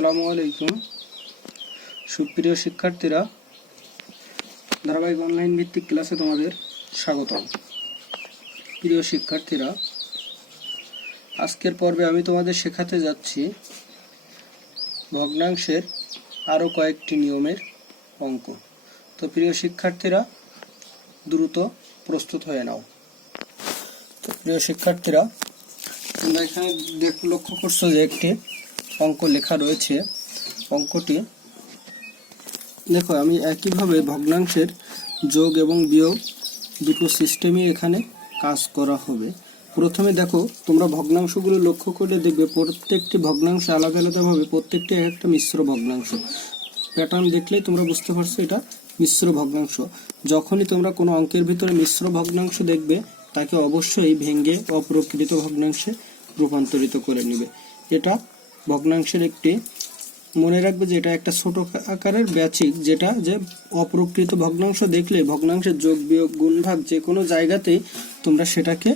আসসালামু আলাইকুম। সুপ্রিয় শিক্ষার্থীরা, ধারাবাহিক অনলাইন ভিত্তিক ক্লাসে তোমাদের স্বাগতম। প্রিয় শিক্ষার্থীরা, আজকের পর্বে আমি তোমাদের শেখাতে যাচ্ছি ভগ্নাংশের আরও কয়েকটি নিয়মের অঙ্ক। তো প্রিয় শিক্ষার্থীরা, দ্রুত প্রস্তুত হয়ে নাও। তো প্রিয় শিক্ষার্থীরা, তোমরা এখানে লক্ষ্য করছো যে একটি অঙ্ক লেখা রয়েছে। অঙ্কটি দেখো, আমি একইভাবে ভগ্নাংশের যোগ এবং বিয়োগ দুটো সিস্টেমই এখানে কাজ করা হবে। প্রথমে দেখো, তোমরা ভগ্নাংশগুলো লক্ষ্য করলে দেখবে প্রত্যেকটি ভগ্নাংশ আলাদা আলাদাভাবে, প্রত্যেকটি একটা মিশ্র ভগ্নাংশ। প্যাটার্ন দেখলেই তোমরা বুঝতে পারছো এটা মিশ্র ভগ্নাংশ। যখনই তোমরা কোনো অঙ্কের ভিতরে মিশ্র ভগ্নাংশ দেখবে, তাকে অবশ্যই ভেঙে অপ্রকৃত ভগ্নাংশে রূপান্তরিত করে নেবে। এটা ভগ্নাংশের একটি, মনে রাখবে যে এটা একটা ছোট আকারের ব্যাচিক, যেটা যে অপ্রকৃত ভগ্নাংশ দেখলে ভগ্নাংশের যোগ বিয়োগ গুণ ভাগ যে কোনো জায়গাতেই তোমরা সেটাকে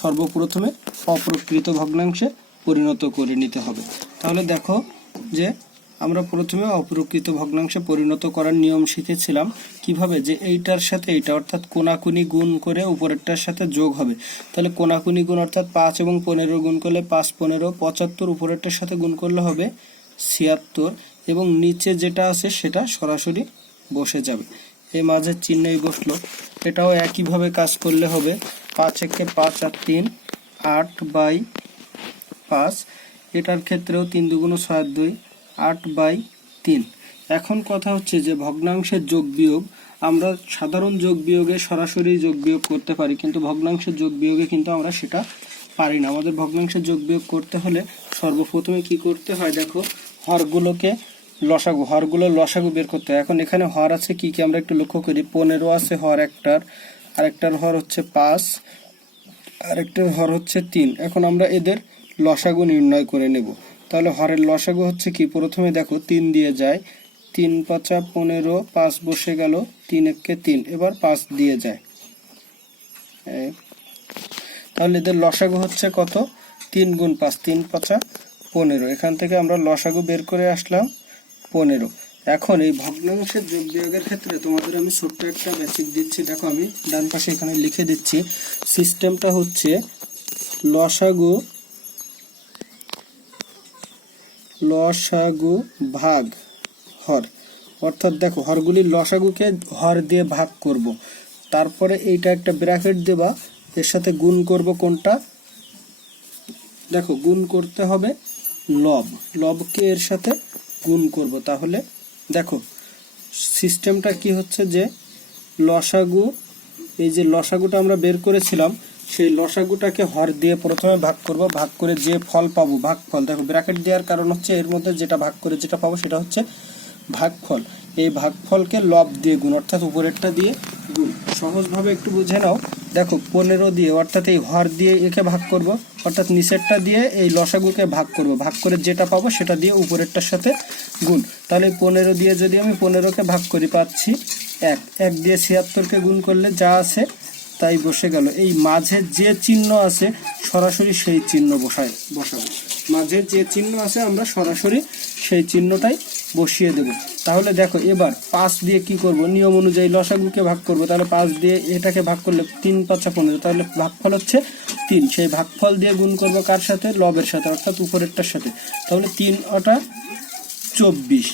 সর্বপ্রথমে অপ্রকৃত ভগ্নাংশে পরিণত করে নিতে হবে। তাহলে দেখো যে আমরা প্রথমে অপ্রকৃত ভগ্নাংশে পরিণত করার নিয়ম শিখেছিলাম কিভাবে, যে এইটার সাথে এইটা অর্থাৎ কোনাকুনি গুণ করে উপরেরটার সাথে যোগ হবে। তাহলে কোনাকুনি গুণ অর্থাৎ 5 এবং 15 গুণ করলে 5 15 75, উপরেরটার সাথে গুণ করলে হবে 76, এবং নিচে যেটা আছে সেটা সরাসরি বসে যাবে। এই মাঝের চিহ্নই বসলো। এটাও একইভাবে কাজ করলে হবে 5 একে 5 আর 3 8/5। এটার ক্ষেত্রেও 3 দুগুণ 6 2 8/3। এখন কথা হচ্ছে যে ভগ্নাংশের যোগ বিয়োগ, আমরা সাধারণ যোগ বিয়োগে সরাসরি যোগ বিয়োগ করতে পারি, কিন্তু ভগ্নাংশের যোগ বিয়োগে কিন্তু আমরা সেটা পারি না। আমাদের ভগ্নাংশের যোগ বিয়োগ করতে হলে সর্বপ্রথমে কি করতে হয়, দেখো হরগুলোকে লসাগু বের করতে হয়। এখন এখানে হর আছে কি কি আমরা একটু লক্ষ্য করি। 15 আছে হর একটার, আরেকটার হর হচ্ছে 5, আরেকটার হর হচ্ছে 3। এখন আমরা এদের লসাগু নির্ণয় করে নেব। তাহলে হরের লসাগু হচ্ছে কি, প্রথমে দেখো 3 দিয়ে যায়, 3 5 15, 5 বসে গেল, 3 একে 3, এবার 5 দিয়ে যায়। তাহলে এদের লসাগু হচ্ছে কত, 3 গুণ 5, 3 5 15। এখান থেকে আমরা লসাগু বের করে আসলাম 15। এখন এই ভগ্নাংশের যোগ বিয়োগের ক্ষেত্রে তোমাদের আমি ছোট্ট একটা বেসিক দিচ্ছি। দেখো আমি ডান পাশে এখানে লিখে দিচ্ছি। সিস্টেমটা হচ্ছে লসাগু ভাগ হর, অর্থাৎ দেখো হরগুলির লসাগুকে হর দিয়ে ভাগ করব, তারপরে এইটা একটা ব্র্যাকেট দেবা, এর সাথে গুণ করব কোনটা, দেখো গুণ করতে হবে লবকে এর সাথে গুণ করব। তাহলে দেখো সিস্টেমটা কি হচ্ছে, যে লসাগু, এই যে লসাগুটা আমরা বের করেছিলাম, সেই লসাগুটাকে হর দিয়ে প্রথমে ভাগ করব, ভাগ করে যে ফল পাবো ভাগফল, দেখো ব্র্যাকেট দেওয়ার কারণ হচ্ছে এর মধ্যে যেটা ভাগ করে যেটা পাবো সেটা হচ্ছে ভাগফল। এই ভাগফলকে লব দিয়ে গুণ, অর্থাৎ উপরেরটা দিয়ে গুণ। সহজভাবে একটু বুঝে নাও। দেখো 15 দিয়ে, অর্থাৎ এই হর দিয়ে একে ভাগ করব, অর্থাৎ নিচেরটা দিয়ে এই লসাগুকে ভাগ করব, ভাগ করে যেটা পাবো সেটা দিয়ে উপরেরটার সাথে গুণ। তাহলে 15 দিয়ে যদি আমি 15কে ভাগ করি, পাচ্ছি 1। 1 দিয়ে 76কে গুণ করলে যা আছে তাই বসে গেল। এই মাঝে যে চিহ্ন আছে সরাসরি সেই চিহ্ন বসাবো। মাঝে যে চিহ্ন আছে আমরা সরাসরি সেই চিহ্নটাই বসিয়ে দেব। তাহলে দেখো এবার 5 দিয়ে কি করব, নিয়ম অনুযায়ী লসাগুকে ভাগ করব। তাহলে 5 দিয়ে এটাকে ভাগ করলে 3 5 15, তাহলে ভাগফল হচ্ছে 3। সেই ভাগফল দিয়ে গুণ করব কার সাথে, লবের সাথে, অর্থাৎ উপরেরটার সাথে। তাহলে 3 8 24,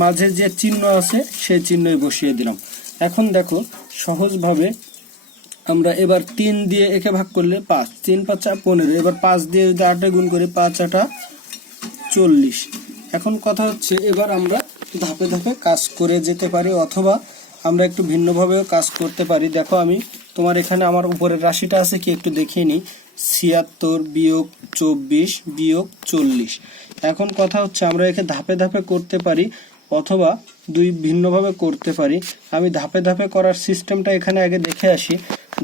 মাঝে যে চিহ্ন আছে সেই চিহ্নই বসিয়ে দিলাম। এখন দেখো সহজভাবে আমরা এবার 3 দিয়ে একে ভাগ করলে 5, 3 5 15, এবার 5 দিয়ে যদি 8 গুণ করি, 5 8 40। এখন কথা হচ্ছে এবার আমরা ধাপে ধাপে কাজ করে যেতে পারি, অথবা আমরা একটু ভিন্নভাবেও কাজ করতে পারি। দেখো আমি তোমার এখানে আমার উপরের রাশিটা আছে কি একটু দেখিয়ে নিই, 76 বিয়োগ 24 বিয়োগ 40। এখন কথা হচ্ছে আমরা একে ধাপে ধাপে করতে পারি, অথবা দুই ভিন্নভাবে করতে পারি। আমি ধাপে ধাপে করার সিস্টেমটা এখানে আগে দেখে আসি।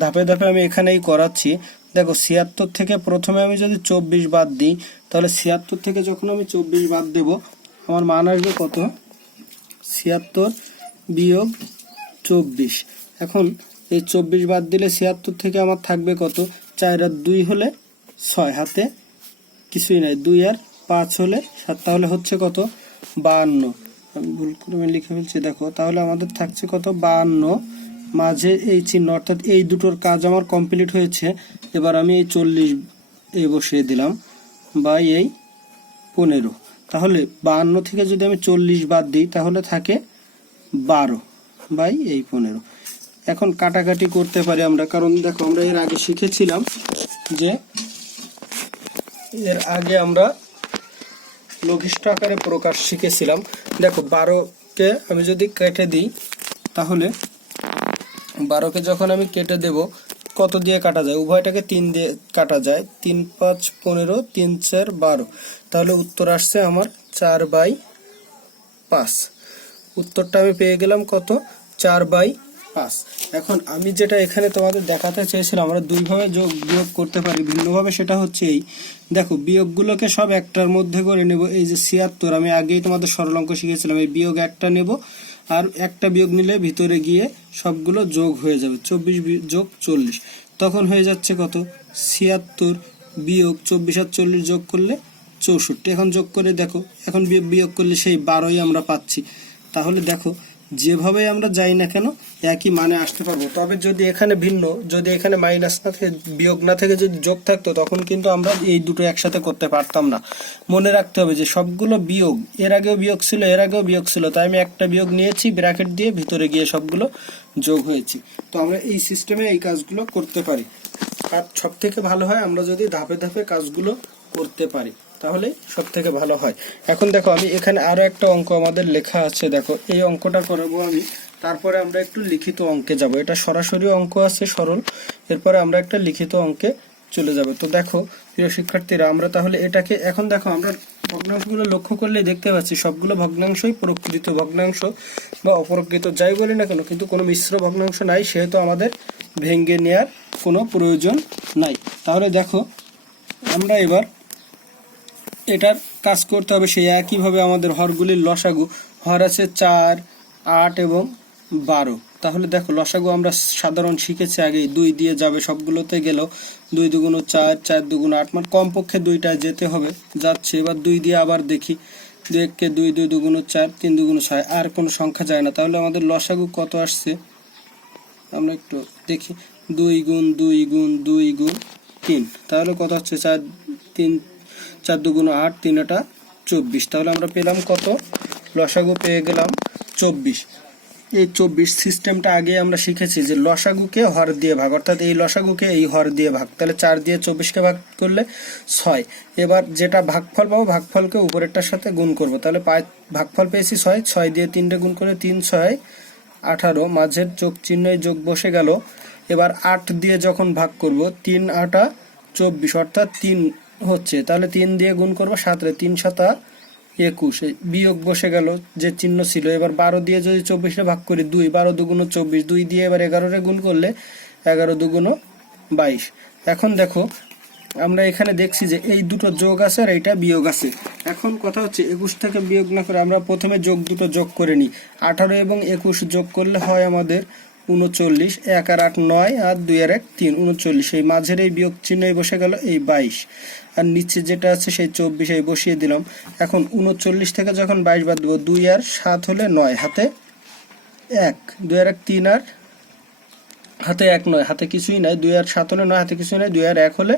ধাপে ধাপে আমি এখানেই করাচ্ছি। দেখো 76 থেকে প্রথমে আমি যদি 24 বাদ দিই, তাহলে 76 থেকে যখন আমি 24 বাদ দেব, আমার মান আসবে কত, 76 বিয়োগ 24। এখন এই 24 বাদ দিলে 76 থেকে আমার থাকবে কত, 4 আর 2 হলে 6, হাতে কিছুই নাই, 2 আর 5 হলে 7, তাহলে হচ্ছে কত 52। আমি ভুল করে লিখে ফেলছি দেখো, তাহলে আমাদের থাকছে কত 52, মাঝে এই চিহ্ন, অর্থাৎ এই দুটোর কাজ আমার কমপ্লিট হয়েছে। এবার আমি এই 40 এই বসিয়ে দিলাম বাই এই 15। তাহলে 52 থেকে যদি আমি 40 বাদ দিই তাহলে থাকে 12 বাই এই 15। এখন কাটাকাটি করতে পারি আমরা, কারণ দেখো আমরা এর আগে শিখেছিলাম যে আমরা লঘিষ্ঠ আকারে প্রকাশ শিখেছিলাম। দেখো 12কে আমি যদি কেটে দিই, তাহলে 12কে যখন আমি কেটে দেব, কত দিয়ে কাটা যায়? উভয়টাকে 3 দিয়ে কাটা যায়। 3 5 15, 3 4 12। তাহলে উত্তর আসছে আমার 4/5। উত্তরটা আমি পেয়ে গেলাম কত 4/5। এখন আমি যেটা এখানে তোমাদের দেখাতে চেয়েছিলাম, আমরা দুইভাবে যোগ বিয়োগ করতে পারি ভিন্নভাবে। সেটা হচ্ছে এই দেখো, বিয়োগগুলোকে সব একটার মধ্যে করে নেব। এই যে 76, আমি আগেই তোমাদের সরল অঙ্ক শিখেছিলাম, এই বিয়োগ একটা নেব, আর একটা বিয়োগ নিলে ভিতরে গিয়ে সবগুলো যোগ হয়ে যাবে। 24 যোগ 40, তখন হয়ে যাচ্ছে কত 76 বিয়োগ 24 আর 40 যোগ করলে 64। এখন যোগ করে দেখো, এখন বিয়োগ করলে সেই 12ই আমরা পাচ্ছি। তাহলে দেখো যেভাবে আমরা যাই না কেন একই মানে আসতে পারবো। তবে যদি এখানে ভিন্ন, যদি এখানে মাইনাস না থেকে বিয়োগ না থেকে যদি যোগ থাকতো, তখন কিন্তু আমরা এই দুটো একসাথে করতে পারতাম না। মনে রাখতে হবে যে সবগুলো বিয়োগ, এর আগেও বিয়োগ ছিল, এর আগেও বিয়োগ ছিল, তাই আমি একটা বিয়োগ নিয়েছি, ব্র্যাকেট দিয়ে ভিতরে গিয়ে সবগুলো যোগ হয়েছে। তো আমরা এই সিস্টেমে এই কাজগুলো করতে পারি। আর সব থেকে ভালো হয় আমরা যদি ধাপে ধাপে কাজগুলো করতে পারি, তাহলে সব থেকে ভালো হয়। এখন দেখো আমি এখানে আরো একটা অঙ্ক আমাদের লেখা আছে, দেখো এই অঙ্কটা করবো আমি, তারপরে আমরা একটু লিখিত অঙ্কে যাব। এটা সরাসরি অঙ্ক আছে সরল, এরপরে আমরা একটা লিখিত অঙ্কে চলে যাব। তো দেখো প্রিয় শিক্ষার্থীরা, আমরা তাহলে এটাকে, এখন দেখো আমরা ভগ্নাংশগুলো লক্ষ্য করলে দেখতে পাচ্ছি সবগুলো ভগ্নাংশই প্রকৃত ভগ্নাংশ বা অপ্রকৃত যাই বলি না কেন, কিন্তু কোনো মিশ্র ভগ্নাংশ নাই, সেহেতু আমাদের ভেঙে নেওয়ার কোনো প্রয়োজন নাই। তাহলে দেখো আমরা এবার এটার কাজ করতে হবে সেই একইভাবে। আমাদের হরগুলির লসাগু, হর আছে 4, 8 এবং 12। তাহলে দেখো লসাগু আমরা সাধারণ শিখেছি আগেই, 2 দিয়ে যাবে সবগুলোতে, গেল 2 দুগুণ 4, 4 দুগুণ 8, মানে কমপক্ষে 2টায় যেতে হবে, যাচ্ছে। এবার 2 দিয়ে আবার দেখি, 2 2, 2 দুগুণ 4, 3 দুগুণ 6, আর কোনো সংখ্যা যায় না। তাহলে আমাদের লসাগু কত আসছে আমরা একটু দেখি, 2 গুণ 2 গুণ 2 গুণ 3, তাহলে কত হচ্ছে 4 3 4 দুগুণ 8, 3 টা 24। তাহলে আমরা পেলাম কত, লসাগু পেয়ে গেলাম 24। এই 24 সিস্টেমটা আগে আমরা শিখেছি যে লসাগুকে হর দিয়ে ভাগ, অর্থাৎ এই লসাগুকে এই হর দিয়ে ভাগ। তাহলে 4 দিয়ে 24কে ভাগ করলে 6। এবার যেটা ভাগফল পাবো, ভাগফলকে উপরেরটার সাথে গুণ করব। তাহলে ভাগফল পেয়েছি 6, 6 দিয়ে 3টে গুণ করে 3 6 18, মাঝের যোগ চিহ্নে যোগ বসে গেল। এবার 8 দিয়ে যখন ভাগ করব, 3 8 24, অর্থাৎ 3 হচ্ছে, তাহলে 3 দিয়ে গুণ করবো 7 রে, 3 7 21, বিয়োগ বসে গেল যে চিহ্ন ছিল। এবার 12 দিয়ে যদি 24 ভাগ করি 2, 12 দুগুণ 24, 2 দিয়ে এবার 11 রে গুণ করলে 11 দুগুণ 22। এখন দেখো আমরা এখানে দেখছি যে এই দুটো যোগ আছে আর এইটা বিয়োগ আছে। এখন কথা হচ্ছে 21 থেকে বিয়োগ না করে আমরা প্রথমে দুটো যোগ করে নিই। 18 এবং 21 যোগ করলে হয় আমাদের 39, 1 আর 8 9, আর 2 আর 1 3, 39। এই মাঝের এই বিয়োগ চিহ্ন বসে গেল এই 22, আর নিচে যেটা আছে সেই 24 এই বসিয়ে দিলাম। এখন 39 থেকে যখন 22 বাদ দেবো, 2 আর 7 হলে 9, হাতে 1, 2 আর 1 3, আর হাতে 1 9, হাতে কিছুই নাই। 2 আর 7 হলে 9, হাতে কিছুই নাই। 2 আর 1 হলে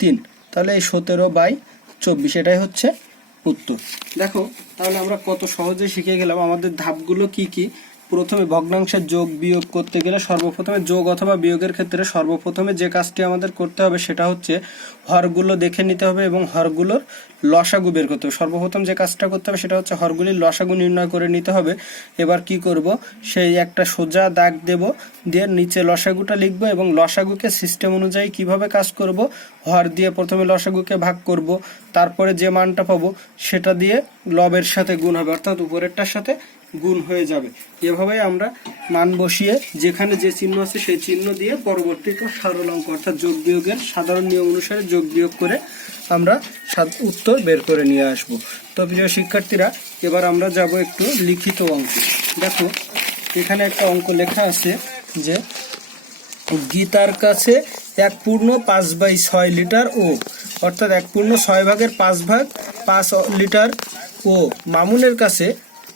3, তাহলে এই 17/24, এটাই হচ্ছে উত্তর। দেখো তাহলে আমরা কত সহজে শিখে গেলাম। আমাদের ধাপগুলো কি কি? প্রথমে ভগ্নাংশের যোগ বিয়োগ করতে গেলে সর্বপ্রথমে, যোগ অথবা বিয়োগের ক্ষেত্রে সর্বপ্রথমে যে কাজটি আমাদের করতে হবে সেটা হচ্ছে হরগুলো দেখে নিতে হবে এবং হরগুলোর লসাগু বের করতে হবে। সর্বপ্রথম যে কাজটা করতে হবে সেটা হচ্ছে হরগুলির লসাগু নির্ণয় করে নিতে হবে। এবার কি করব, সেই একটা সোজা দাগ দেব, দিয়ে নিচে লসাগুটা লিখব এবং লসাগুকে সিস্টেম অনুযায়ী কিভাবে কাজ করব, হর দিয়ে প্রথমে লসাগুকে ভাগ করব, তারপরে যে মানটা পাবো সেটা দিয়ে লবের সাথে গুণ হবে, অর্থাৎ উপরেরটার সাথে গুণ হয়ে যাবে। এভাবেই আমরা মান বসিয়ে যেখানে যে চিহ্ন আছে সেই চিহ্ন দিয়ে পরবর্তীতে সরল অঙ্ক অর্থাৎ যোগ বিয়োগের সাধারণ নিয়ম অনুসারে যোগ বিয়োগ করে আমরা উত্তর বের করে নিয়ে আসব। তো প্রিয় শিক্ষার্থীরা, এবার আমরা যাব একটু লিখিত অঙ্কে। দেখো এখানে একটা অঙ্ক লেখা আছে যে গীতার কাছে এক পূর্ণ 5/6 লিটার ও, অর্থাৎ 1/6 5 লিটার ও মামুনের কাছে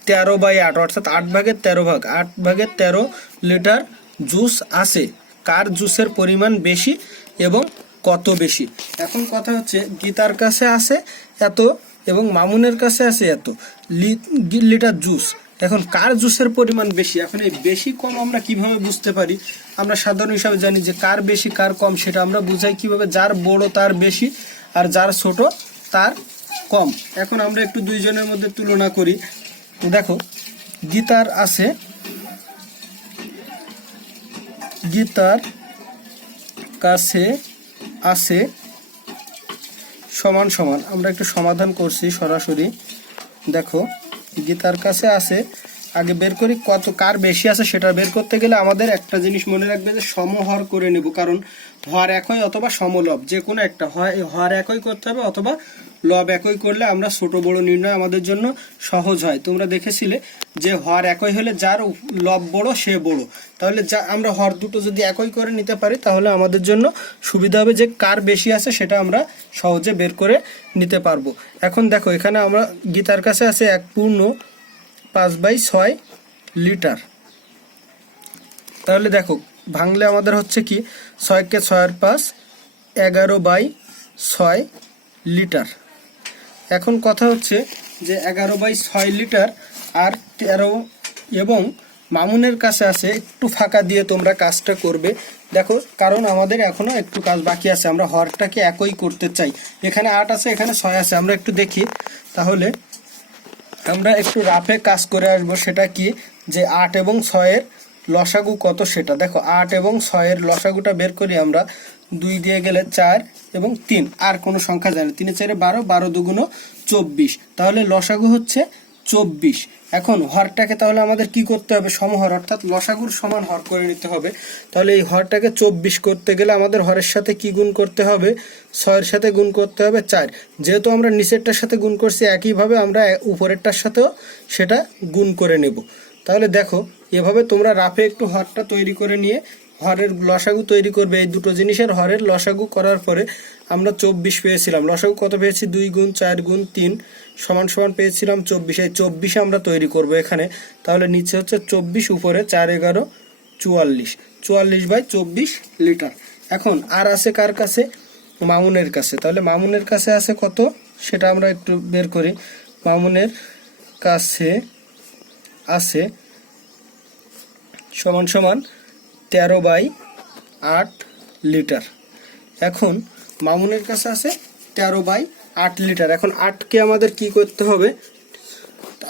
13/8 অর্থাৎ 8/13 8/13 লিটার জুস আছে। কার জুসের পরিমাণ বেশি এবং কত বেশি? এখন কথা হচ্ছে গীতার কাছে আছে এত এবং মামুনের কাছে আছে এত লিটার জুস। এখন কার জুসের পরিমাণ বেশি? এখন এই বেশি কম আমরা কিভাবে বুঝতে পারি? আমরা সাধারণ হিসাবে জানি যে কার বেশি কার কম সেটা আমরা বুঝাই কিভাবে, যার বড় তার বেশি আর যার ছোট তার কম। এখন আমরা একটু দুইজনের মধ্যে তুলনা করি। দেখো গীতার কাছে আছে সমান সমান, আমরা একটু সমাধান করছি সরাসরি। দেখো গীতার কাছে আছে, আগে বের করি কত কার বেশি আছে। সেটা বের করতে গেলে আমাদের একটা জিনিস মনে রাখবে যে সমহর করে নেব, কারণ হর একই অথবা সমলব যে কোনো একটা, হয় হর একই করতে হবে অথবা লব একই করলে আমরা ছোট বড় নির্ণয় আমাদের জন্য সহজ হয়। তোমরা দেখেছিলে যে হর একই হলে যার লব বড় সে বড়, তাহলে যা আমরা হর দুটো যদি একই করে নিতে পারি তাহলে আমাদের জন্য সুবিধা হবে যে কার বেশি আছে সেটা আমরা সহজে বের করে নিতে পারবো। এখন দেখো এখানে আমরা গীতার কাছে আছে 1/5/6 লিটার। তাহলে দেখো ভাঙলে আমাদের হচ্ছে কি 6 কে 6 × 5 11/6 লিটার। এখন কথা হচ্ছে যে 11/6 লিটার আর 13 এবং মামুনের কাছে আছে, একটু ফাঁকা দিয়ে তোমরা কাজটা করবে। দেখো কারণ আমাদের এখনো একটু কাজ বাকি আছে, আমরা হরটাকে একই করতে চাই। এখানে 8 আছে এখানে 6 আছে, আমরা একটু দেখি। তাহলে আমরা একটু রাফে কাজ করে আসবো। সেটা কি যে 8 এবং 6-এর লসাগু কত সেটা দেখো। 8 এবং 6-এর লসাগুটা বের করি আমরা। 2 দিয়ে গেলে 4 এবং 3, আর কোনো সংখ্যা যায় না। 3 4 12, 12 2 24। তাহলে লসাগু হচ্ছে 24। এখন হরটাকে তাহলে আমাদের কি করতে হবে? সমহর, অর্থাৎ লসাগুর সমান হর করে নিতে হবে। তাহলে এই হরটাকে 24 করতে গেলে আমাদের হরের সাথে কি গুণ করতে হবে? 6-এর সাথে গুণ করতে হবে 4। যেহেতু আমরা নিচেরটার সাথে গুণ করছি একইভাবে আমরা উপরেরটার সাথেও সেটা গুণ করে নেব। তাহলে দেখো এভাবে তোমরা রাফে একটু হরটা তৈরি করে নিয়ে হরের লসাগু তৈরি করবে। এই দুটো জিনিসের হরের লসাগু করার পরে আমরা 24 পেয়েছিলাম। লসাগু কত পেয়েছি? 2 গুণ 4 গুণ 3 সমান সমান পেয়েছিলাম 24। এই 24 আমরা তৈরি করব এখানে। তাহলে নিচে হচ্ছে 24, উপরে 4 11 44, 44/24 লিটার। এখন আর আছে কার কাছে? মামুনের কাছে। তাহলে মামুনের কাছে আছে কত সেটা আমরা একটু বের করি। মামুনের কাছে আছে সমান সমান 13/8 লিটার। এখন মামুনের কাছে আছে 13/8 লিটার। এখন 8কে আমাদের কি করতে হবে?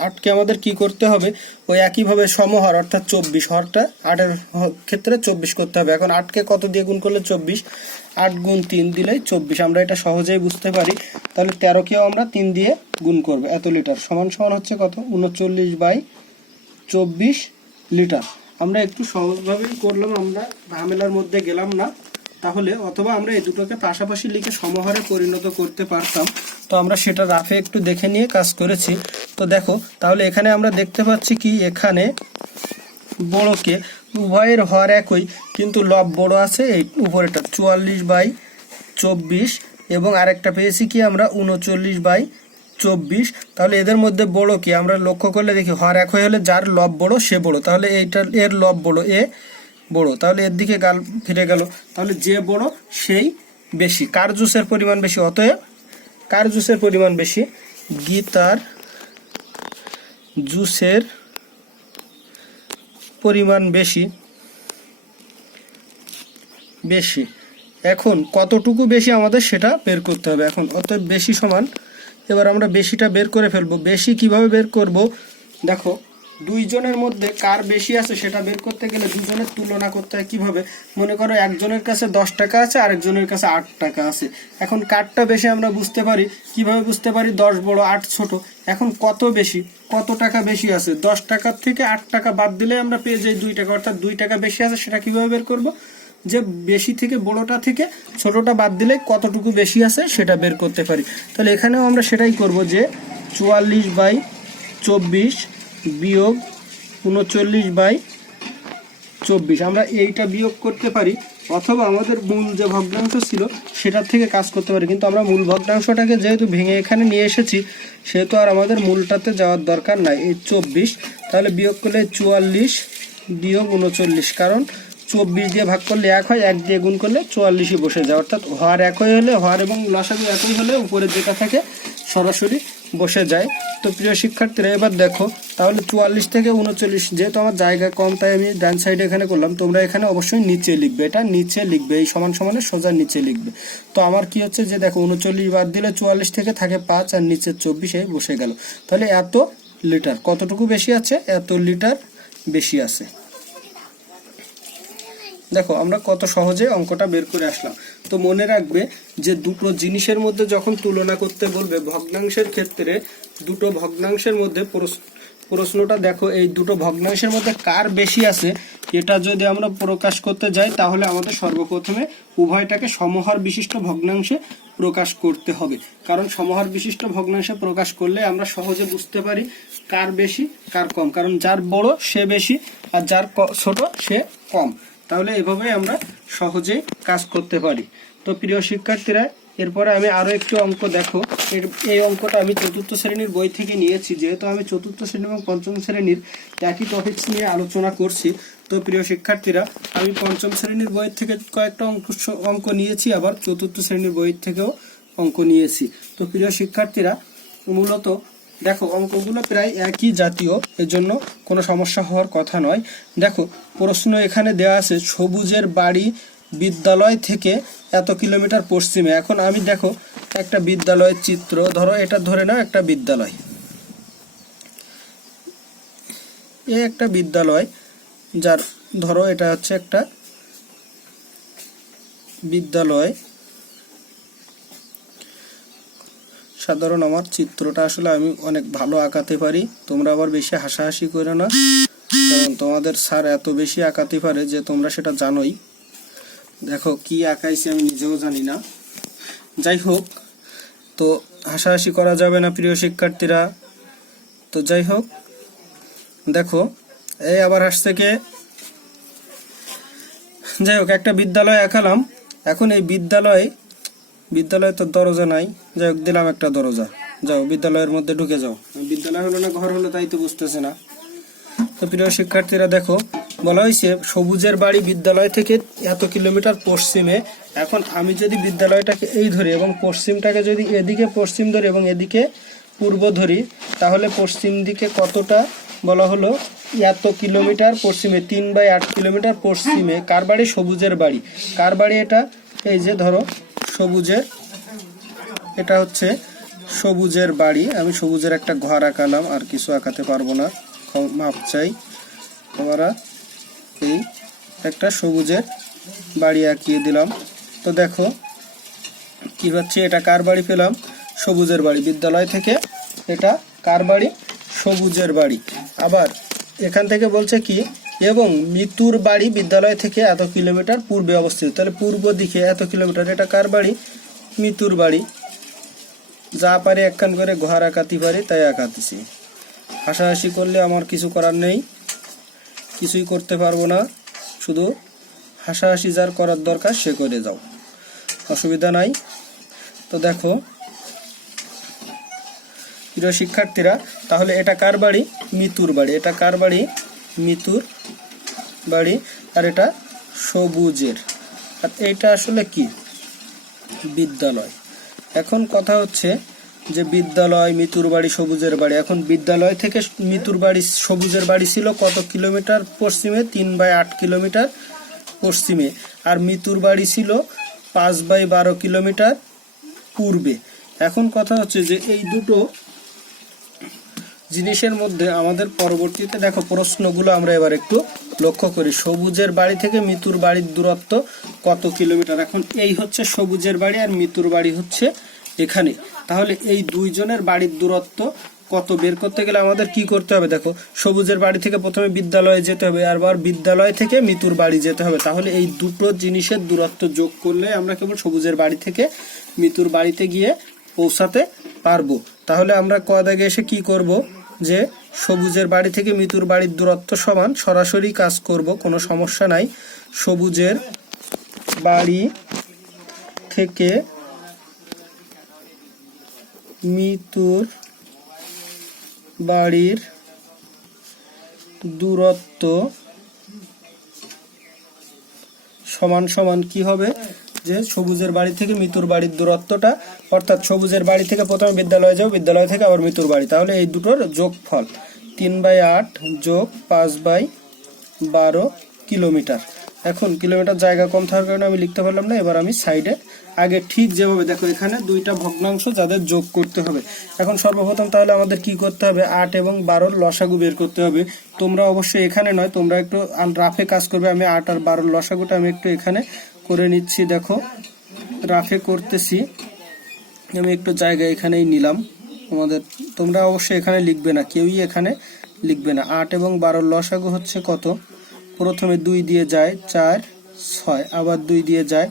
8কে আমাদের কি করতে হবে? ওই একইভাবে সমহর অর্থাৎ 24, হরটা 8-এর ক্ষেত্রে 24 করতে হবে। এখন 8কে কত দিয়ে গুণ করলে 24? 8 গুণ 3 দিলেই 24। আমরা এটা সহজেই বুঝতে পারি। তাহলে 13কেও আমরা 3 দিয়ে গুণ করব। এত লিটার সমান সমান হচ্ছে কত? 39/24 লিটার। আমরা একটু সহজভাবেই করলাম, আমরা ঝামেলার মধ্যে গেলাম না। তাহলে অথবা আমরা এই দুটোকে পাশাপাশি লিখে সমহরে পরিণত করতে পারতাম, তো আমরা সেটা রাফে একটু দেখে নিয়ে কাজ করেছি। তো দেখো তাহলে এখানে আমরা দেখতে পাচ্ছি কি এখানে বড়কে উভয়ের হর একই কিন্তু লব বড় আছে এই উপরেটা 44/24 এবং আরেকটা পেয়েছি কি আমরা 39/24। তাহলে এদের মধ্যে বড় কি আমরা লক্ষ্য করলে দেখি হর একই হলে যার লব বড় সে বড়। তাহলে এইটার এর লব বড়, এ বড়, তাহলে এর দিকে গাল ফিরে গেল। তাহলে যে বড় সেই বেশি। কার জুসের পরিমাণ বেশি? অতএব কার জুসের পরিমাণ বেশি? গীতার জুসের পরিমাণ বেশি। এখন কতটুকু বেশি আমাদের সেটা বের করতে হবে। এখন অতএব বেশি সমান, এবার আমরা বেশিটা বের করে ফেলবো। বেশি কিভাবে বের করব? দেখো দুইজনের মধ্যে কার বেশি আছে সেটা বের করতে গেলে দুজনের তুলনা করতে হয়। কিভাবে? মনে করো একজনের কাছে 10 টাকা আছে আরেকজনের কাছে 8 টাকা আছে। এখন কারটা বেশি আমরা বুঝতে পারি কিভাবে? বুঝতে পারি 10 বড় 8 ছোট। এখন কত বেশি, কত টাকা বেশি আছে? 10 টাকার থেকে 8 টাকা বাদ দিলে আমরা পেয়ে যাই 2 টাকা, অর্থাৎ 2 টাকা বেশি আছে। সেটা কিভাবে বের করব? যে বেশি থেকে বড়টা থেকে ছোটটা বাদ দিলে কতটুকু বেশি আছে সেটা বের করতে পারি। তাহলে এখানেও আমরা সেটাই করব যে 44/24 বিয়োগ 39/24। আমরা এইটা বিয়োগ করতে পারি অথবা আমাদের মূল যে ভগ্নাংশ ছিল সেটার থেকে কাজ করতে পারি, কিন্তু আমরা মূল ভগ্নাংশটাকে যেহেতু ভেঙে এখানে নিয়ে এসেছি সেহেতু আর আমাদের মূলটাতে যাওয়ার দরকার নাই। এই 24, তাহলে বিয়োগ করলে 44 বিয়োগ 39, কারণ 24 দিয়ে ভাগ করলে 1 হয়, 1 দিয়ে গুণ করলে 44ই বসে যায়, অর্থাৎ হর একই হলে, হর এবং লসাগু একই হলে উপরে যেটা থাকে সরাসরি বসে যায়। তো প্রিয় শিক্ষার্থীরা এবার দেখো, তাহলে 44 থেকে 39, যেহেতু আমার জায়গা কম তাই আমি ডান সাইডে এখানে করলাম, তোমরা এখানে অবশ্যই নিচে লিখবে, এটা নিচে লিখবে, এই সমান সমানের সোজা নিচে লিখবে। তো আমার কি হচ্ছে যে দেখো 39 বাদ দিলে 44 থেকে থাকে 5 আর নিচে 24 বসে গেল। তাহলে এত লিটার, কতটুকু বেশি আছে? এত লিটার বেশি আছে। দেখো আমরা কত সহজে অঙ্কটা বের করে আসলাম। তো মনে রাখবে যে দুটো জিনিসের মধ্যে যখন তুলনা করতে বলবে ভগ্নাংশের ক্ষেত্রে, দুটো ভগ্নাংশের মধ্যে প্রশ্নটা দেখো এই দুটো ভগ্নাংশের মধ্যে কার বেশি আছে এটা যদি আমরা প্রকাশ করতে যাই তাহলে আমাদের সর্বপ্রথমে উভয়টাকে সমহার বিশিষ্ট ভগ্নাংশে প্রকাশ করতে হবে, কারণ সমহার বিশিষ্ট ভগ্নাংশে প্রকাশ করলে আমরা সহজে বুঝতে পারি কার বেশি কার কম, কারণ যার বড় সে বেশি আর যার ছোট সে কম। তাহলে এভাবে আমরা সহজেই কাজ করতে পারি। তো প্রিয় শিক্ষার্থীরা এরপরে আমি আরো একটি অঙ্ক দেখো, এই অঙ্কটা আমি চতুর্থ শ্রেণীর বই থেকে নিয়েছি, যেহেতু আমি চতুর্থ শ্রেণী এবং পঞ্চম শ্রেণীর একই টপিকস নিয়ে আলোচনা করছি। তো প্রিয় শিক্ষার্থীরা আমি পঞ্চম শ্রেণীর বই থেকে কয়েকটা অঙ্ক নিয়েছি, আবার চতুর্থ শ্রেণীর বই থেকেও অঙ্ক নিয়েছি। তো প্রিয় শিক্ষার্থীরা মূলত দেখো অঙ্কগুলো প্রায় একই জাতীয়, এর জন্য কোনো সমস্যা হওয়ার কথা নয়। দেখো প্রশ্ন এখানে দেওয়া আছে সবুজের বাড়ি বিদ্যালয় থেকে এত কিলোমিটার পশ্চিমে। এখন আমি দেখো একটা বিদ্যালয়ের চিত্র, ধরো এটা ধরে নাও একটা বিদ্যালয়, একটা বিদ্যালয়, যার ধরো এটা হচ্ছে একটা বিদ্যালয়। সাধারণ আমার চিত্রটা আসলে আমি অনেক ভালো আঁকাতে পারি, তোমরা আবার বেশি হাসাহাসি করো না, কারণ তোমাদের স্যার এত বেশি আঁকাতে পারে যে তোমরা সেটা জানোই। দেখো কি আঁকাইছি আমি নিজেও জানি না, যাই হোক, তো হাসাহাসি করা যাবে না প্রিয় শিক্ষার্থীরা। তো যাই হোক, দেখো এই আবার হাসছে কে, যাই হোক একটা বিদ্যালয় আঁকালাম। এখন এই বিদ্যালয়ে তো দরজা নাই, যাই হোক দিলাম একটা দরজা, যাও বিদ্যালয়ের মধ্যে ঢুকে যাও। বিদ্যালয় হলো না ঘর হলো তাই তো বুঝতেছে না। তো প্রিয় শিক্ষার্থীরা দেখো বলা হয়েছে সবুজের বাড়ি বিদ্যালয় থেকে এত কিলোমিটার পশ্চিমে। এখন আমি যদি বিদ্যালয়টাকে এই ধরি এবং পশ্চিমটাকে যদি এদিকে পশ্চিম ধরি এবং এদিকে পূর্ব ধরি, তাহলে পশ্চিম দিকে কতটা বলা হলো এত কিলোমিটার পশ্চিমে, 3/8 কিলোমিটার পশ্চিমে। কার বাড়ি? সবুজের বাড়ি। কার বাড়ি এটা? এই যে ধরো সবুজের, এটা হচ্ছে সবুজের বাড়ি। আমি সবুজের একটা ঘর আঁকালাম, আর কিছু আঁকাতে পারবো না, মাপ চাই। তোমরা এই একটা সবুজের বাড়ি আঁকিয়ে দিলাম। তো দেখো কি হচ্ছে, এটা কার বাড়ি পেলাম? সবুজের বাড়ি। বিদ্যালয় থেকে এটা কার বাড়ি? সবুজের বাড়ি। আবার এখান থেকে বলছে কি, এবং মিতুর বাড়ি বিদ্যালয় থেকে এত কিলোমিটার পূর্বে অবস্থিত। তাহলে পূর্ব দিকে এত কিলোমিটার, এটা কার বাড়ি? মিতুর বাড়ি। যা পারি একখান করে ঘর আঁকাতে পারি তাই আঁকাতেছি। হাসাহাসি করলে আমার কিছু করার নেই, কিছুই করতে পারবো না, শুধু হাসাহাসি যার করার দরকার সে করে যাও, অসুবিধা নাই। তো দেখো প্রিয় শিক্ষার্থীরা, তাহলে এটা কার বাড়ি? মিতুর বাড়ি। এটা কার বাড়ি? মিতুর বাড়ি। আর এটা সবুজের। আর এটা আসলে কি? বিদ্যালয়। এখন কথা হচ্ছে যে বিদ্যালয়, মিতুর বাড়ি, সবুজের বাড়ি। এখন বিদ্যালয় থেকে মিতুর বাড়ি সবুজের বাড়ি ছিল কত কিলোমিটার পশ্চিমে? 3/8 কিলোমিটার পশ্চিমে। আর মিতুর বাড়ি ছিল 5/12 কিলোমিটার পূর্বে। এখন কথা হচ্ছে যে এই দুটো জিনিসের মধ্যে আমাদের পরবর্তীতে দেখো প্রশ্নগুলো আমরা এবার একটু লক্ষ্য করি। সবুজের বাড়ি থেকে মিতুর বাড়ির দূরত্ব কত কিলোমিটার? এখন এই হচ্ছে সবুজের বাড়ি আর মিতুর বাড়ি হচ্ছে এখানে। তাহলে এই দুইজনের বাড়ির দূরত্ব কত বের করতে গেলে আমাদের কি করতে হবে? দেখো সবুজের বাড়ি থেকে প্রথমে বিদ্যালয়ে যেতে হবে, আবার বিদ্যালয় থেকে মিতুর বাড়ি যেতে হবে। তাহলে এই দুটো জিনিসের দূরত্ব যোগ করলে আমরা কেবল সবুজের বাড়ি থেকে মিতুর বাড়িতে গিয়ে পৌঁছাতে পারবো। তাহলে আমরা ক দাগে এসে কি করব, যে সবুজের বাড়ি থেকে মিতুর বাড়ির দূরত্ব সমান, সরাসরি কাজ করব, কোনো সমস্যা নাই। সবুজের বাড়ি থেকে মিতুর বাড়ির দূরত্ব সমান সমান কি হবে, যে সবুজের বাড়ি থেকে মিতুর বাড়ির দূরত্বটা, অর্থাৎ সবুজের বাড়ি থেকে প্রথমে বিদ্যালয়ে যাও, বিদ্যালয় থেকে আবার মিতুর বাড়ি, তাহলে এই দুটোর যোগফল 3/8 যোগ 5/12 কিলোমিটার। এখন কিলোমিটার জায়গা কম থাকার কারণে আমি লিখতে পারলাম না। এবার আমি সাইডে আগে ঠিক যেভাবে দেখো এখানে দুইটা ভগ্নাংশ যাদের যোগ করতে হবে। এখন সর্বপ্রথম তাহলে আমাদের কি করতে হবে, 8 এবং 12 লসাগু বের করতে হবে। তোমরা অবশ্যই এখানে নয়, তোমরা একটু রাফে কাজ করবে। আমি 8 আর 12 লসাগুটা আমি একটু এখানে করে নিচ্ছি, দেখো রাফে করতেছি। আমি একটু জায়গা এখানেই নিলাম আমাদের। তোমরা অবশ্যই এখানে লিখবে না, কেউই এখানে লিখবে না। 8 এবং 12 লসাগু হচ্ছে কত, প্রথমে 2 দিয়ে যায় 4 6, আবার 2 দিয়ে যায়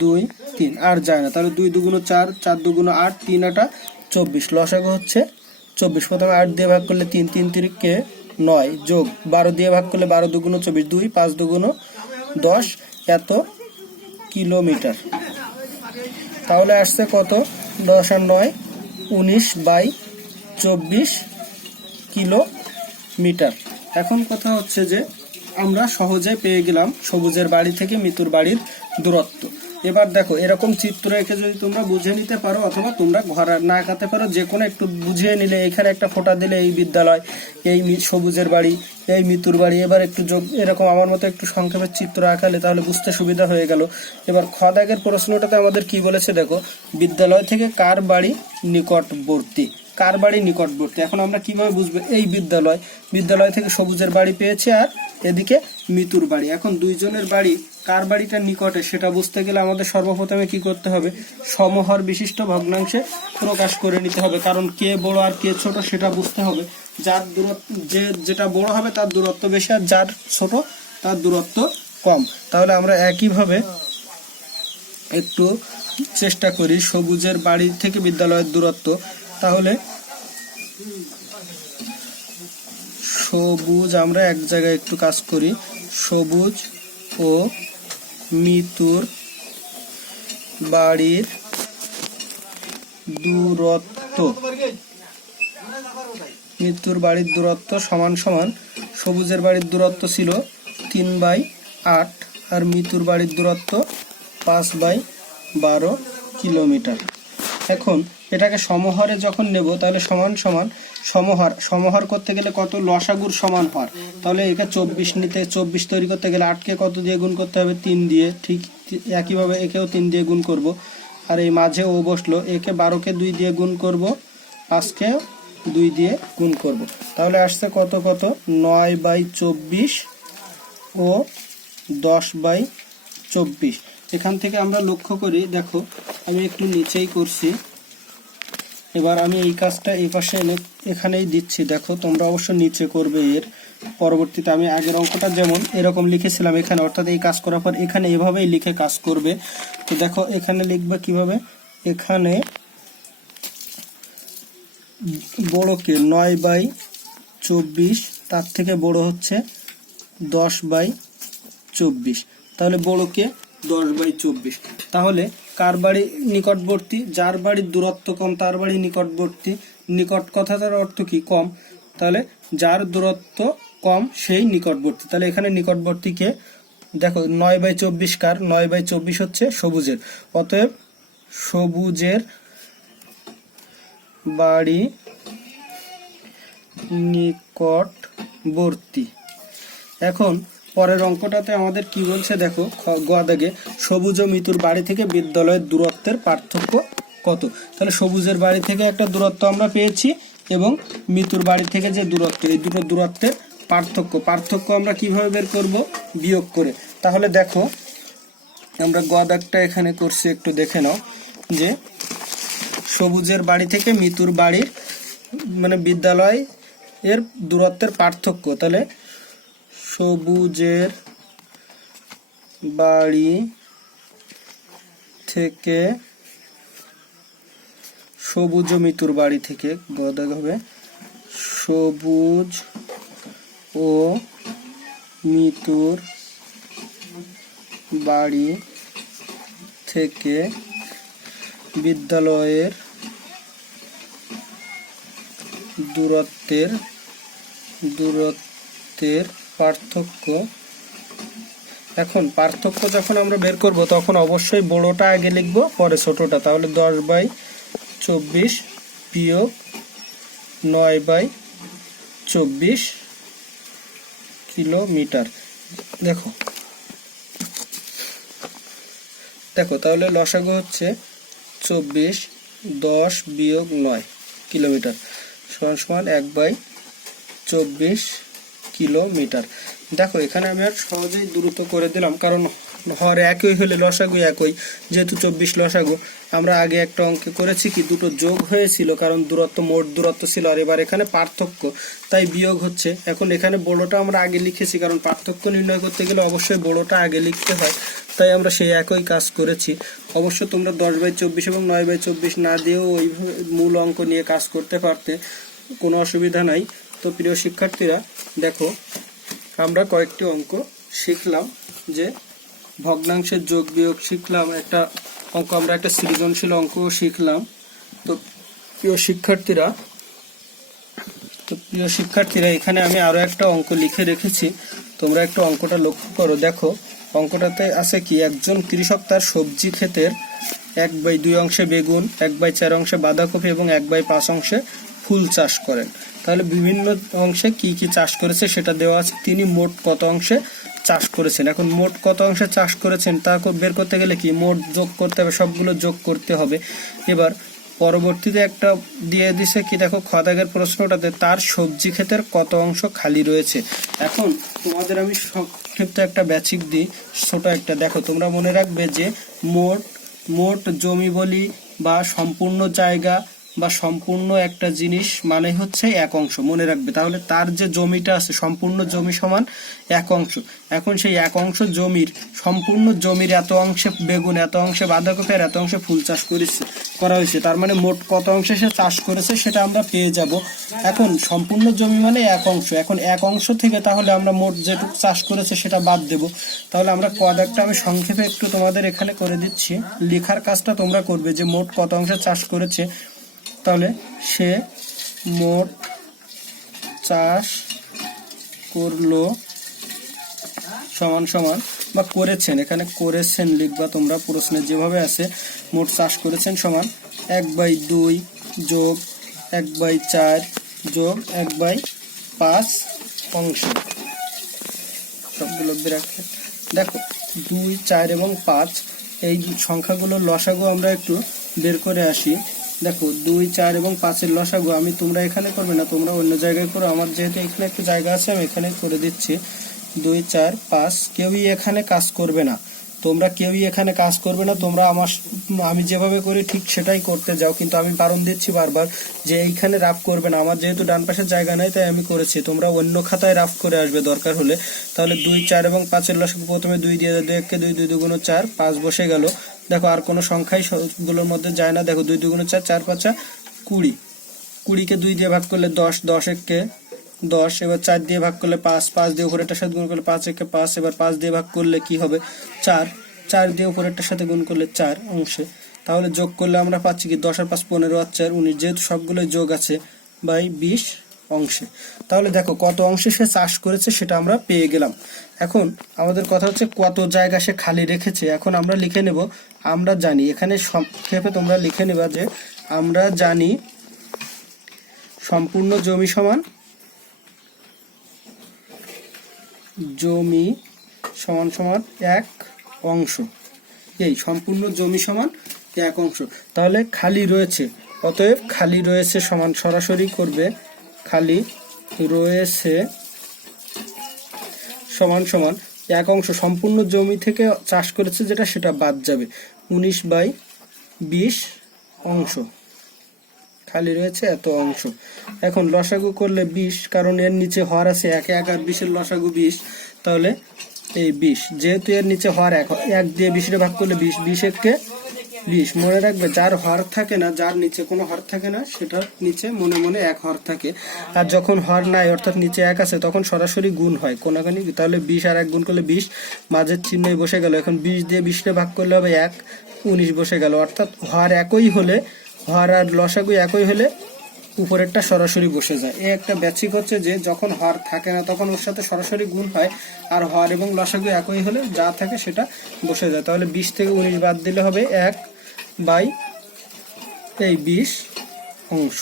2 3, আর যায় না, তাহলে 2 দুগুণ 4, 4 দুগুণ 8, 3 8 24, লসাগু হচ্ছে 24। প্রথমে 8 দিয়ে ভাগ করলে 3, 3 3 9, যোগ 12 দিয়ে ভাগ করলে 12 দুগুণ 24, 2 5 দুগুণ 10, এত কিলোমিটার। তাহলে আসছে কত, 10 আর 9 19/24 কিলোমিটার। এখন কথা হচ্ছে যে আমরা সহজে পেয়ে গেলাম সবুজের বাড়ি থেকে মিতুর বাড়ির দূরত্ব। এবার দেখো এরকম চিত্র এঁকে যদি তোমরা বুঝে নিতে পারো, অথবা তোমরা ঘর না আঁকাতে পারো, যে কোনো একটু বুঝিয়ে নিলে, এখানে একটা ফোঁটা দিলে এই বিদ্যালয়, এই সবুজের বাড়ি, এই মিতুর বাড়ি, এবার একটু যোগ, এরকম আমার মতো একটু সংক্ষেপে চিত্র আঁকালে তাহলে বুঝতে সুবিধা হয়ে গেল। এবার খ দাগের প্রশ্নটাতে আমাদের কি বলেছে দেখো, বিদ্যালয় থেকে কার বাড়ি নিকটবর্তী, কার বাড়ি নিকটবর্তী। এখন আমরা কিভাবে বুঝবো, এই বিদ্যালয়, বিদ্যালয় থেকে সবুজের বাড়ি পেয়েছে আর এদিকে মিতুর বাড়ি। এখন দুইজনের বাড়ি কার বাড়িটা নিকটে সেটা বুঝতে গেলে আমাদের সর্বপ্রথমে কি করতে হবে, সমহর বিশিষ্ট ভগ্নাংশে প্রকাশ করে নিতে হবে। কারণ কে বড় আর কে ছোট সেটা বুঝতে হবে। যার দূরত্ব, যেটা বড় হবে তার দূরত্ব বেশি, আর যার ছোট তার দূরত্ব কম। তাহলে আমরা একইভাবে একটু চেষ্টা করি সবুজের বাড়ি থেকে বিদ্যালয়ের দূরত্ব। তাহলে সবুজ, আমরা এক জায়গায় একটু কাজ করি, সবুজ ও মিতুর বাড়ির দূরত্ব, মিতুর বাড়ির দূরত্ব সমান সমান, সবুজের বাড়ির দূরত্ব ছিল 3/8 আর মিতুর বাড়ির দূরত্ব 5/12 কিলোমিটার। এখন এটাকে সমহরে যখন নেব তাহলে সমান সমান, সমহর করতে গেলে কত, লসাগুর সমান হর, তাহলে একে 24 নিতে, 24 তৈরি করতে গেলে 8কে কত দিয়ে গুণ করতে হবে, 3 দিয়ে। ঠিক একইভাবে একেও 3 দিয়ে গুণ করব। আর এই মাঝে ও বসলো, একে 12কে 2 দিয়ে গুণ করব, 5কে 2 দিয়ে গুণ করব। তাহলে আসছে কত কত, 9/24 ও 10/24। এখান থেকে আমরা লক্ষ্য করি, দেখো আমি একটু নিচেই করছি। এবার আমি এই কাজটা এই পাশে এনে এখানেই দিচ্ছি, দেখো তোমরা অবশ্য নিচে করবে এর পরবর্তীতে। আমি আগের অঙ্কটা যেমন এরকম লিখেছিলাম এখানে, অর্থাৎ এই কাজ করার পর এখানে এভাবেই লিখে কাজ করবে। তো দেখো এখানে লিখবে কিভাবে, এখানে বড়কে 9/24, তার থেকে বড় হচ্ছে 10/24, তাহলে বড়কে 10/24। তাহলে কার বাড়ি নিকটবর্তী, যার বাড়ির দূরত্ব কম তার বাড়ি নিকটবর্তী। নিকট কথাটার অর্থ কি, কম, তাহলে যার দূরত্ব কম সেই নিকটবর্তী। তাহলে এখানে নিকটবর্তীকে দেখো 9/24 কার, 9/24 হচ্ছে সবুজের। অতএব সবুজের বাড়ি নিকটবর্তী। এখন পরের অঙ্কটাতে আমাদের কি বলছে দেখো, গ দাগে, সবুজ ও মিতুর বাড়ি থেকে বিদ্যালয়ের দূরত্বের পার্থক্য কত। তাহলে সবুজের বাড়ি থেকে একটা দূরত্ব আমরা পেয়েছি, এবং মিতুর বাড়ি থেকে যে দূরত্ব, এই দুটো দূরত্বের পার্থক্য আমরা কিভাবে বের করব, বিয়োগ করে। তাহলে দেখো আমরা গ দাগটা এখানে করছি, একটু দেখে নাও, যে সবুজের বাড়ি থেকে মিতুর বাড়ির মানে বিদ্যালয় এর দূরত্বের পার্থক্য। তাহলে সবুজের বাড়ি থেকে, সবুজ ও মিতুর বাড়ি থেকে, গদাগ হবে সবুজ ও মিতুর বাড়ি থেকে বিদ্যালয়ের দূরত্বের পার্থক্য। এখন পার্থক্য যখন আমরা বের করব তখন অবশ্যই বড়টা আগে লিখব, পরে ছোটটা। তাহলে 10/24 বিয়োগ 9/24 কিলোমিটার। দেখো তাহলে লসাগু হচ্ছে 24 10 বিয়োগ 9 কিলোমিটার সমান 1/24 কিলোমিটার। দেখো এখানে আমি আর সহজেই দ্রুত করে দিলাম, কারণ হর একই হলে লসাগু একই। যেহেতু 24 লসাগু, আমরা আগে একটা অঙ্কে করেছি কি দুটো যোগ হয়েছিল, কারণ মোট দূরত্ব ছিল, আর এবার এখানে পার্থক্য, তাই বিয়োগ হচ্ছে। এখন এখানে বড়টা আমরা আগে লিখেছি, কারণ পার্থক্য নির্ণয় করতে গেলে অবশ্যই বড়টা আগে লিখতে হয়, তাই আমরা সেই একই কাজ করেছি। অবশ্য তোমরা 10/24 এবং 9/24 না দিয়েও ওইভাবে মূল অঙ্ক নিয়ে কাজ করতে পারতে, কোনো অসুবিধা নাই। তো প্রিয় শিক্ষার্থীরা, দেখো আমরা কয়েকটি অঙ্ক শিখলাম, যে ভগ্নাংশের যোগ বিয়োগ শিখলাম, একটা অঙ্ক আমরা একটা সৃজনশীল অঙ্কও শিখলাম। তো প্রিয় শিক্ষার্থীরা এখানে আমি আরো একটা অঙ্ক লিখে রেখেছি, তোমরা একটু অঙ্কটা লক্ষ্য করো। দেখো অঙ্কটাতে আছে কি, একজন কৃষক তার সবজি ক্ষেতের 1/2 অংশে বেগুন, 1/4 অংশে বাঁধাকপি এবং 1/5 অংশে ফুল চাষ করেন। তাহলে বিভিন্ন অংশে কি কি চাষ করেছে সেটা দেওয়া আছে। তিনি মোট কত অংশে চাষ করেছেন। এখন মোট কত অংশে চাষ করেছেন তা বের করতে গেলে কি মোট যোগ করতে হবে, সবগুলো যোগ করতে হবে। এবার পরবর্তীতে একটা দিয়ে দিছে কি, দেখো খ দাগের প্রশ্নটাতে তার সবজি ক্ষেতের কত অংশ খালি রয়েছে। এখন তোমাদের আমি সংক্ষিপ্ত একটা ব্যাচিক দিই, ছোট একটা। দেখো তোমরা মনে রাখবে যে মোট জমি বলি বা সম্পূর্ণ জায়গা বা সম্পূর্ণ একটা জিনিস মানে হচ্ছে 1 অংশ, মনে রাখবে। তাহলে তার যে জমিটা আছে সম্পূর্ণ জমি সমান 1 অংশ। এখন সেই 1 অংশ জমির, সম্পূর্ণ জমির এত অংশে বেগুন, এত অংশে বাঁধাকপি আর এত অংশে ফুল চাষ করা হয়েছে। তার মানে মোট কত অংশে সে চাষ করেছে সেটা আমরা পেয়ে যাব। এখন সম্পূর্ণ জমি মানে 1 অংশ, এখন 1 অংশ থেকে তাহলে আমরা মোট যেটুকু চাষ করেছে সেটা বাদ দেব। তাহলে আমরা কয়েকটা আমি সংক্ষেপে একটু তোমাদের এখানে করে দিচ্ছি, লেখার কাজটা তোমরা করবে যে মোট কত অংশে চাষ করেছে। তাহলে সে মোট চাষ করলো সমান সমান, বা করেছেন, এখানে করেছেন লিখবা তোমরা, প্রশ্নে যেভাবে আছে মোট চাষ করেছেন সমান 1/2 যোগ 1/4 যোগ 1/5 অংশ, সবগুলো ব্র্যাকেট। দেখো 2 4 এবং 5 এই সংখ্যাগুলোর লসাগু আমরা একটু বের করে আসি। দেখো 2 4 এবং 5-এর লসাগু তোমরা এখানে করবে না, তোমরা অন্য জায়গায় করো। আমার যেহেতু এখানে একটু জায়গা আছে আমি এখানে করে দিচ্ছি। 2 4 5 কেউই এখানে কাজ করবে না, তোমরা কেউই এখানে কাজ করবে না। তোমরা আমি যেভাবে করি ঠিক সেটাই করতে যাও, কিন্তু আমি বারণ দিচ্ছি বারবার যে এইখানে রাফ করবে না। আমার যেহেতু ডান পাশে জায়গা নাই তাই আমি করেছি, তোমরা অন্য খাতায় রাফ করে আসবে দরকার হলে। তাহলে 2 4 এবং 5-এর লসাগু প্রথমে 2 দিয়ে 2 কে 2 2 2 4 5 বসে গেল। দেখো আর কোনো সংখ্যাই গুলোর মধ্যে যায় না। দেখো 2 2 4 4 5 20, 20-কে 2 দিয়ে ভাগ করলে 10, 10 1-কে 10, এবার 4 দিয়ে ভাগ করলে 5, 5 দিয়ে উপরেরটার সাথে গুণ করলে 5 1-কে 5, এবার 5 দিয়ে ভাগ করলে কি হবে 4, 4 দিয়ে উপরেরটার সাথে গুণ করলে 4 অংশে। তাহলে যোগ করলে আমরা পাচ্ছি কি 10 আর 5 15 আর 4 19, যেহেতু সবগুলোই যোগ আছে বাই 20 অংশে। তাহলে দেখো কত অংশে সে চাষ করেছে সেটা আমরা পেয়ে গেলাম। এখন আমাদের কথা হচ্ছে কত জায়গা সে খালি রেখেছে। এখন আমরা লিখে নেব, আমরা জানি, এখানে সংক্ষেপে তোমরা লিখে নেবা যে আমরা জানি সম্পূর্ণ জমি সমান 1 অংশ। এই সম্পূর্ণ জমি সমান 1 অংশ। তাহলে খালি রয়েছে, অতএব খালি রয়েছে সমান, সরাসরি করবে খালি রয়েছে সমান 1 অংশ। সম্পূর্ণ জমি থেকে চাষ করেছে যেটা সেটা বাদ যাবে, 19/20 অংশ। খালি রয়েছে এত অংশ। এখন লসাগু করলে 20, কারণ এর নিচে হর আছে 1 1 আর 20-এর লসাগু 20। তাহলে এই 20, যেহেতু এর নিচে হর 1 দিয়ে 20-এর ভাগ করলে 20, 20 1-কে 20। মনে রাখবে যার হর থাকে না, যার নিচে কোনো হর থাকে না, সেটার নিচে মনে মনে 1 হর থাকে। আর যখন হর নাই অর্থাৎ নিচে 1 আছে তখন সরাসরি গুণ হয় কোনাকানি। তাহলে 20 আর 1 গুণ করলে 20, মাঝের চিহ্নই বসে গেল। এখন 20 দিয়ে 20 ভাগ করলে হবে 1, 19 বসে গেল। অর্থাৎ হর একই হলে, হর আর লসাগু একই হলে উপরেরটা সরাসরি বসে যায়। এই একটা ব্যাচিক হচ্ছে যে যখন হর থাকে না তখন ওর সাথে সরাসরি গুণ হয়, আর হর এবং লসাগু একই হলে যা থাকে সেটা বসে যায়। তাহলে 20 থেকে 19 বাদ দিলে হবে 1/20 অংশ।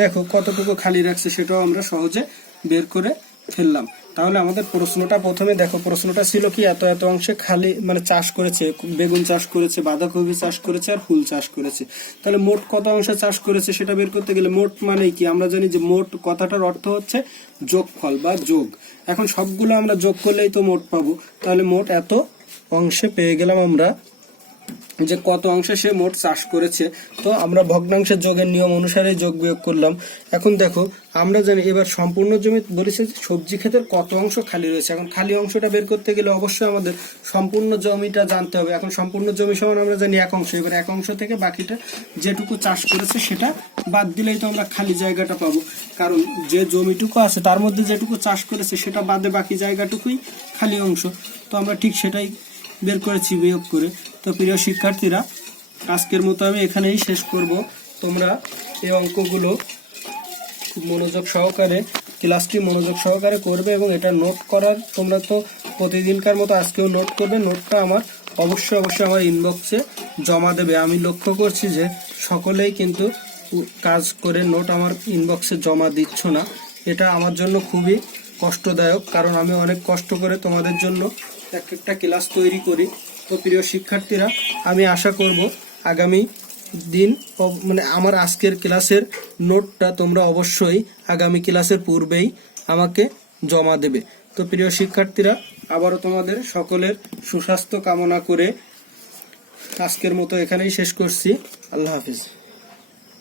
দেখো কতটুকু খালি রাখছে সেটাও আমরা সহজে বের করে ফেললাম। তাহলে আমাদের প্রশ্নটা প্রথমে দেখো, প্রশ্নটা ছিল কি এত এত অংশে খালি মানে চাষ করেছে, বেগুন চাষ করেছে, বাঁধাকপি চাষ করেছে আর ফুল চাষ করেছে। তাহলে মোট কত অংশে চাষ করেছে সেটা বের করতে গেলে মোট মানে কি আমরা জানি যে মোট কথাটার অর্থ হচ্ছে যোগফল বা যোগ। এখন সবগুলো আমরা যোগ করলেই তো মোট পাবো। তাহলে মোট এত অংশে পেয়ে গেলাম আমরা যে কত অংশে সে মোট চাষ করেছে। তো আমরা ভগ্নাংশের যোগের নিয়ম অনুসারে যোগ বিয়োগ করলাম। এখন দেখো আমরা জানি এবার সম্পূর্ণ জমি বলেছে সবজি ক্ষেতের কত অংশ খালি রয়েছে। এখন খালি অংশটা বের করতে গেলে অবশ্যই আমাদের সম্পূর্ণ জমিটা জানতে হবে। এখন সম্পূর্ণ জমি সমান আমরা জানি 1 অংশ। এবার 1 অংশ থেকে বাকিটা যেটুকু চাষ করেছে সেটা বাদ দিলেই তো আমরা খালি জায়গাটা পাবো। কারণ যে জমিটুকু আছে তার মধ্যে যেটুকু চাষ করেছে সেটা বাদে বাকি জায়গাটুকুই খালি অংশ। তো আমরা ঠিক সেটাই বের করেছি বিয়োগ করে। তো প্রিয় শিক্ষার্থীরা, আজকের মতো আমি এখানেই শেষ করব। তোমরা এই অঙ্কগুলো খুব মনোযোগ সহকারে, ক্লাসটি মনোযোগ সহকারে করবে এবং এটা নোট করার, তোমরা তো প্রতিদিনকার মতো আজকেও নোট করবে। নোটটা আমার অবশ্যই আমার ইনবক্সে জমা দেবে। আমি লক্ষ্য করছি যে সকলেই কিন্তু কাজ করে নোট আমার ইনবক্সে জমা দিচ্ছ না। এটা আমার জন্য খুবই কষ্টদায়ক, কারণ আমি অনেক কষ্ট করে তোমাদের জন্য একটা ক্লাস তৈরি করি। তো প্রিয় শিক্ষার্থীরা, আমি আশা করব আগামী দিন মানে আমার আজকের ক্লাসের নোটটা তোমরা অবশ্যই আগামী ক্লাসের পূর্বেই আমাকে জমা দেবে। তো প্রিয় শিক্ষার্থীরা, আবারও তোমাদের সকলের সুস্বাস্থ্য কামনা করে আজকের মতো এখানেই শেষ করছি। আল্লাহ হাফিজ।